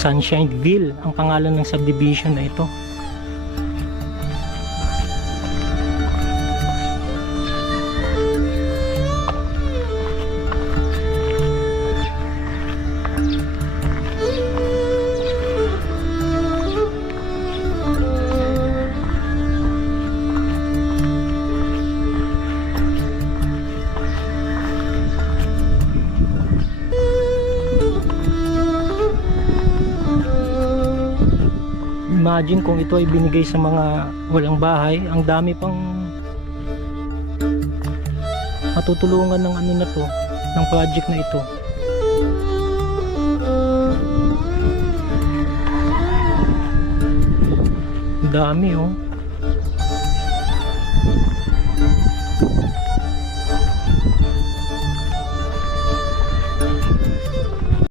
Sunshineville ang pangalan ng subdivision na ito. Imagine kung ito ay binigay sa mga walang bahay, ang dami pang matutulungan ng ano na to, ng project na ito. Ang dami oh.